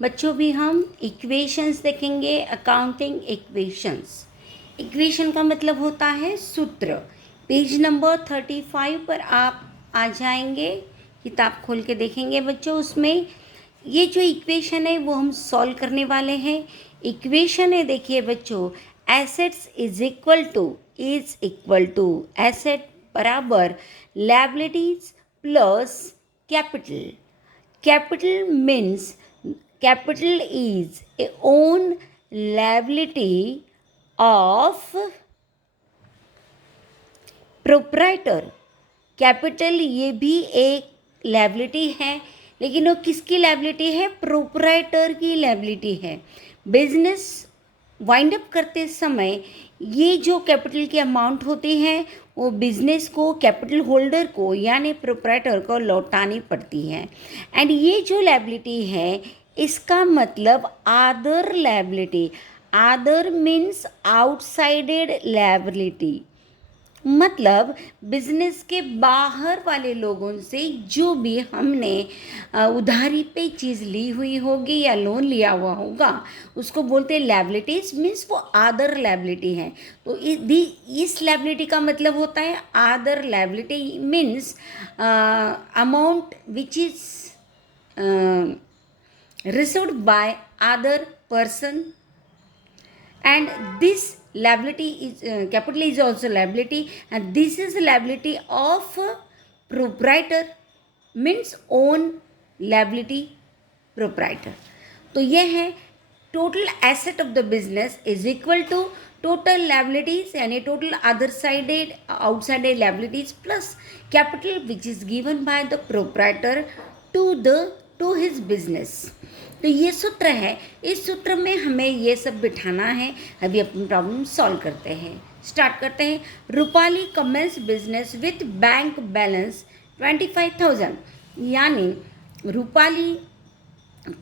बच्चों भी हम इक्वेशंस देखेंगे, अकाउंटिंग इक्वेशंस। इक्वेशन का मतलब होता है सूत्र। पेज नंबर 35 पर आप आ जाएंगे, किताब खोल के देखेंगे बच्चों। उसमें ये जो इक्वेशन है वो हम सॉल्व करने वाले हैं। इक्वेशन है, देखिए बच्चों, assets is equal to asset बराबर liabilities plus capital. Capital means capital is a own liability of proprietor। Capital ये भी एक लायबिलिटी है, लेकिन वो किसकी लायबिलिटी है? प्रोप्राइटर की लायबिलिटी है। बिजनेस वाइंड अप करते समय ये जो कैपिटल की अमाउंट होती है वो बिजनेस को, कैपिटल होल्डर को यानी प्रोप्राइटर को लौटानी पड़ती है। एंड ये जो लायबिलिटी है इसका मतलब other liability. Other means outsiders liability, मतलब बिजनेस के बाहर वाले लोगों से जो भी हमने उधारी पे चीज़ ली हुई होगी या लोन लिया हुआ होगा उसको बोलते हैं लायबिलिटीज। मीन्स वो अदर लायबिलिटी है। तो इस लायबिलिटी का मतलब होता है other liability means amount which is received by other person, and this liability is capital is also liability, and this is liability of proprietor means own liability proprietor। तो यह है total asset of the business is equal to total liabilities यानी total other sided outsiders liabilities plus capital which is given by the proprietor to his business. तो ये सूत्र है, इस सूत्र में हमें ये सब बिठाना है। अभी अपनी प्रॉब्लम सॉल्व करते हैं, स्टार्ट करते हैं। Rupali commences business with bank balance 25,000, यानी रूपाली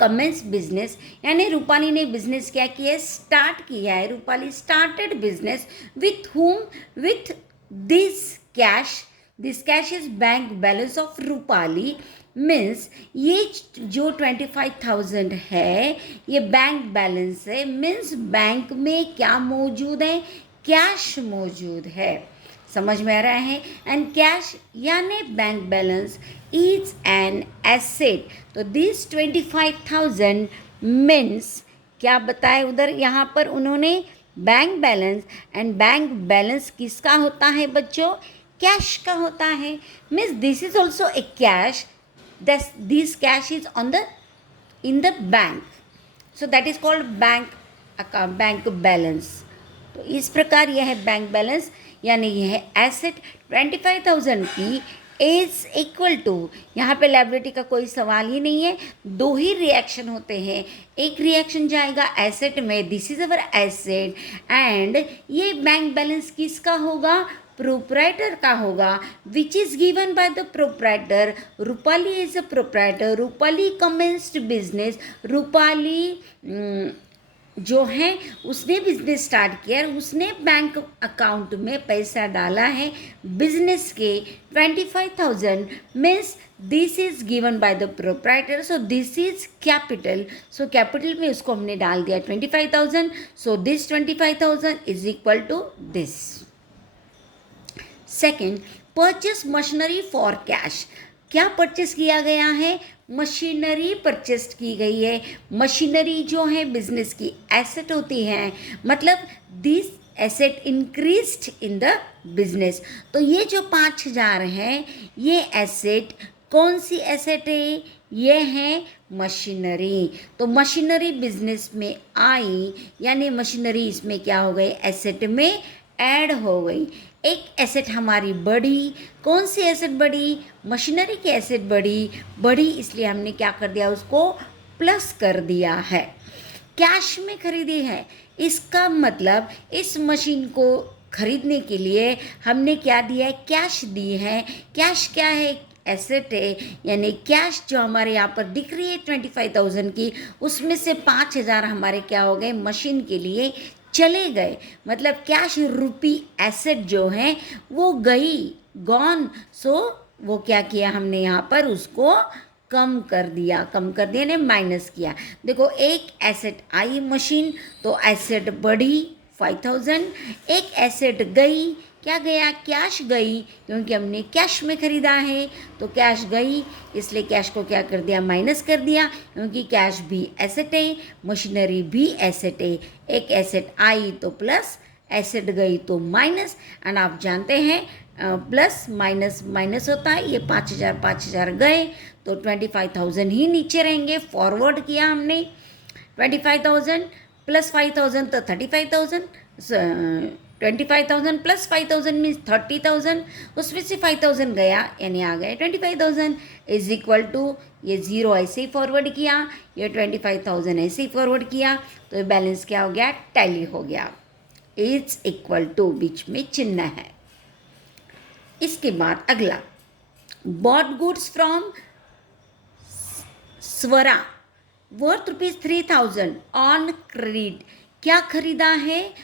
कमेंस बिजनेस यानी रूपाली ने बिजनेस क्या किया है? स्टार्ट किया है। Rupali started business with whom? With this cash is bank balance of Rupali. Means ये जो 25,000 है ये बैंक बैलेंस है। मीन्स बैंक में क्या मौजूद है? कैश मौजूद है। समझ में आ रहा है? एंड कैश यानी bank balance is an asset. तो दिस 25,000 मीन्स क्या बताए उधर? यहाँ पर उन्होंने bank balance, and bank balance किसका होता है बच्चों? कैश का होता है। Means this is also a cash, this cash is in the bank, so that is called bank balance। तो इस प्रकार यह है बैंक बैलेंस, यानी यह एसेट 25,000 की इज इक्वल टू, यहाँ पे लायबिलिटी का कोई सवाल ही नहीं है। दो ही रिएक्शन होते हैं। एक रिएक्शन जाएगा एसेट में, this is our asset, and ये बैंक बैलेंस किसका होगा? प्रोप्राइटर का होगा, विच is given by the proprietor. Rupali is a proprietor, Rupali commenced business. Rupali जो है उसने बिजनेस स्टार्ट किया, उसने बैंक अकाउंट में पैसा डाला है बिजनेस के 25,000। Means this is given by the proprietor, so this is capital. So capital में उसको हमने डाल दिया 25,000। So this 25,000 is equal to this. Second, purchase machinery for cash. क्या परचेस किया गया है? मशीनरी परचेस की गई है। मशीनरी जो है बिजनेस की एसेट होती है, मतलब this asset increased in the business. तो ये जो 5,000 है ये एसेट कौन सी एसेट है? ये है मशीनरी। तो मशीनरी बिजनेस में आई, यानी मशीनरी इसमें क्या हो गई? एसेट में ऐड हो गई। एक एसेट हमारी बढ़ी। कौन सी एसेट बढ़ी? मशीनरी की एसेट बढ़ी, इसलिए हमने क्या कर दिया? उसको प्लस कर दिया है। कैश में खरीदी है, इसका मतलब इस मशीन को खरीदने के लिए हमने क्या दिया है? कैश दी है। कैश क्या है? एसेट है, यानी कैश जो हमारे यहाँ पर दिख रही है 25,000 की, उसमें से 5,000 हमारे क्या हो गए? मशीन के लिए चले गए। मतलब कैश रूपी एसेट जो है वो गई, गॉन। सो वो क्या किया हमने यहाँ पर? उसको कम कर दिया ने माइनस किया। देखो एक एसेट आई मशीन तो एसेट बढ़ी 5000, एक एसेट गई, क्या गया, कैश गई, क्योंकि हमने कैश में ख़रीदा है तो कैश गई, इसलिए कैश को क्या कर दिया, माइनस कर दिया, क्योंकि कैश भी एसेट है, मशीनरी भी एसेट है। एक एसेट आई तो प्लस, एसेट गई तो माइनस, एंड आप जानते हैं प्लस माइनस माइनस होता है, ये 5000 गए तो 25000 ही नीचे रहेंगे। फॉरवर्ड किया हमने, 25000 प्लस 5000 तो 35000, 25000 प्लस 5000 मीन्स 30000, उसमें से 5000 गया यानी आ गए 25000 इज इक्वल टू, ये ज़ीरो ऐसे ही फॉरवर्ड किया, ये 25000 ऐसे ही फॉरवर्ड किया, तो ये बैलेंस क्या हो गया, टैली हो गया। इज इक्वल टू बीच में चिन्ह है। इसके बाद अगला, bought goods from Swara worth ₹3000 on credit. क्या खरीदा है,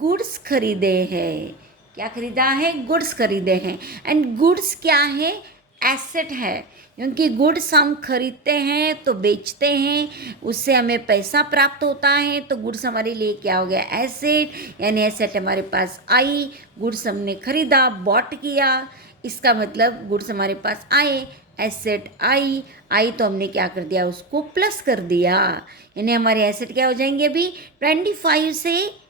गुड्स खरीदे हैं। क्या खरीदा है, गुड्स खरीदे हैं। एंड गुड्स क्या है, एसेट है, क्योंकि गुड्स हम खरीदते हैं तो बेचते हैं, उससे हमें पैसा प्राप्त होता है, तो गुड्स हमारे लिए क्या हो गया, एसेट, यानी एसेट हमारे पास आई, गुड्स हमने खरीदा, बॉट किया, इसका मतलब गुड्स हमारे पास आए, एसेट आई तो हमने क्या कर दिया, उसको प्लस कर दिया, यानी हमारे एसेट क्या हो जाएंगे, अभी 25 से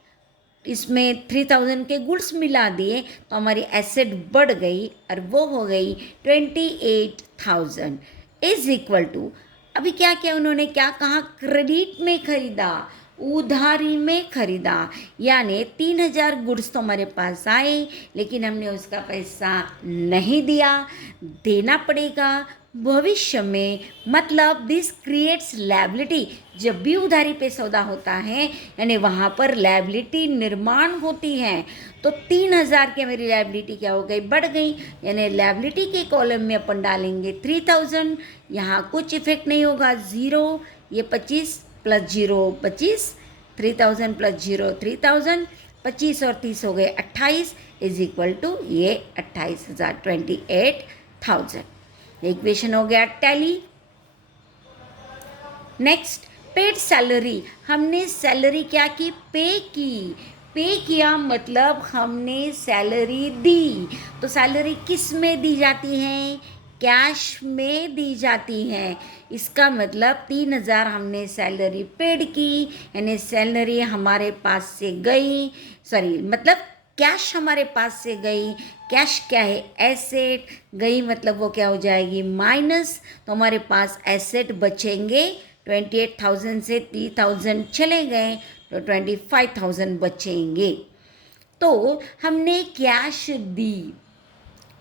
इसमें 3000 के गुड्स मिला दिए तो हमारी एसेट बढ़ गई और वो हो गई 28000 इज इक्वल टू, अभी क्या किया उन्होंने, क्या कहा, क्रेडिट में खरीदा, उधारी में खरीदा, यानी 3000 गुड्स तो हमारे पास आए लेकिन हमने उसका पैसा नहीं दिया, देना पड़ेगा भविष्य में। मतलब दिस क्रिएट्स लायबिलिटी, जब भी उधारी पे सौदा होता है यानी वहाँ पर लायबिलिटी निर्माण होती है, तो 3000 की मेरी लायबिलिटी क्या हो गई, बढ़ गई, यानी लायबिलिटी के कॉलम में अपन डालेंगे 3000, यहाँ कुछ इफेक्ट नहीं होगा, ज़ीरो, ये 25 प्लस 0 25, 3000 प्लस 0 3000, 25 और 30 हो गए 28 इज इक्वल टू ये 28000, 28000। इक्वेशन हो गया टैली। नेक्स्ट, पेड सैलरी, हमने सैलरी क्या की, पे किया, मतलब हमने सैलरी दी, तो सैलरी किस में दी जाती है, कैश में दी जाती है। इसका मतलब 3000 हमने सैलरी पेड की, यानी सैलरी हमारे पास से गई, सॉरी मतलब कैश हमारे पास से गई, कैश क्या है, एसेट, गई मतलब वो क्या हो जाएगी, माइनस, तो हमारे पास एसेट बचेंगे, 28000 से 3000 चले गए तो 25000 बचेंगे। तो हमने कैश दी,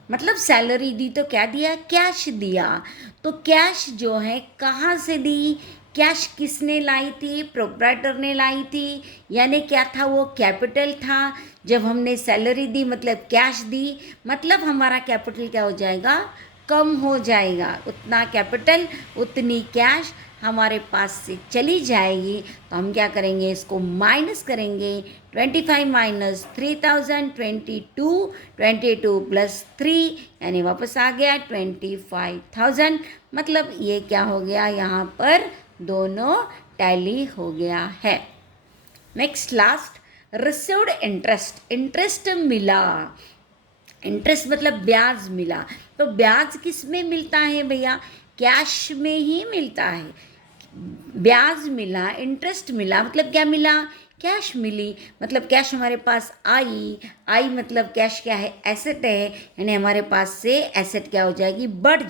मतलब सैलरी दी तो क्या दिया, कैश दिया, तो कैश जो है कहाँ से दी, कैश किसने लाई थी, प्रोप्राइटर ने लाई थी, यानी क्या था, वो कैपिटल था। जब हमने सैलरी दी मतलब कैश दी, मतलब हमारा कैपिटल क्या हो जाएगा, कम हो जाएगा, उतना कैपिटल उतनी कैश हमारे पास से चली जाएगी, तो हम क्या करेंगे, इसको माइनस करेंगे, 25 माइनस 3000, 22 प्लस 3 यानी वापस आ गया 25000, मतलब ये क्या हो गया, यहाँ पर दोनों टैली हो गया है। Next last, received interest, interest मिला, इंटरेस्ट मतलब ब्याज मिला, तो ब्याज किस में मिलता है भैया, कैश में ही मिलता है। ब्याज मिला, इंटरेस्ट मिला, मतलब क्या मिला, कैश मिली, मतलब कैश हमारे पास आई मतलब कैश क्या है, एसेट है, यानी हमारे पास से एसेट क्या हो जाएगी, बढ़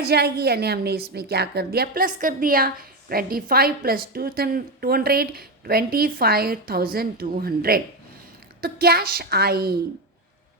जाएगी, यानी हमने इसमें क्या कर दिया, प्लस कर दिया, 25 प्लस 200 25200। तो कैश आई,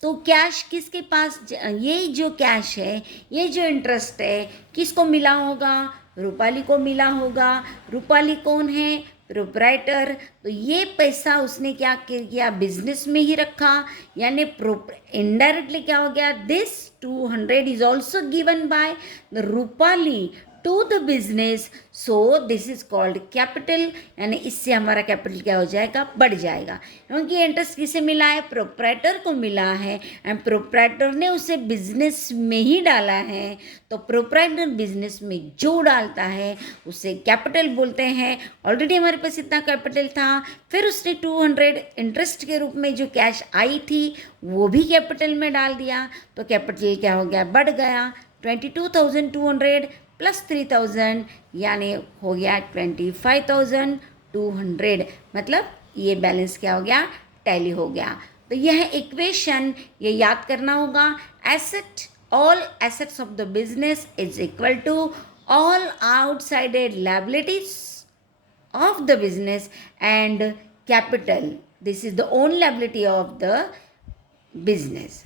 तो कैश किसके पास, ये जो कैश है, ये जो इंटरेस्ट है किसको मिला होगा, रूपाली को मिला होगा। रूपाली कौन है, प्रोप्राइटर, तो ये पैसा उसने क्या किया, बिजनेस में ही रखा, यानी इनडायरेक्टली क्या हो गया, this 200 is also given by the Rupali to the business, so this is called capital, यानी इससे हमारा कैपिटल क्या हो जाएगा, बढ़ जाएगा। क्योंकि इंटरेस्ट किसे मिला है, प्रोप्राइटर को मिला है, एंड प्रोप्राइटर ने उसे बिजनेस में ही डाला है, तो प्रोप्राइटर बिजनेस में जो डालता है उसे कैपिटल बोलते हैं। ऑलरेडी हमारे पास इतना कैपिटल था, फिर उसने 200 इंटरेस्ट के रूप में जो कैश आई थी वो भी कैपिटल में डाल दिया, तो कैपिटल क्या हो गया, बढ़ गया। 22,200 प्लस 3,000 यानी हो गया 25,200, मतलब ये बैलेंस क्या हो गया, टैली हो गया। तो यह इक्वेशन ये याद करना होगा, asset, all assets of the business is equal to all outsiders liabilities of the business and capital. This is the own liability of the business.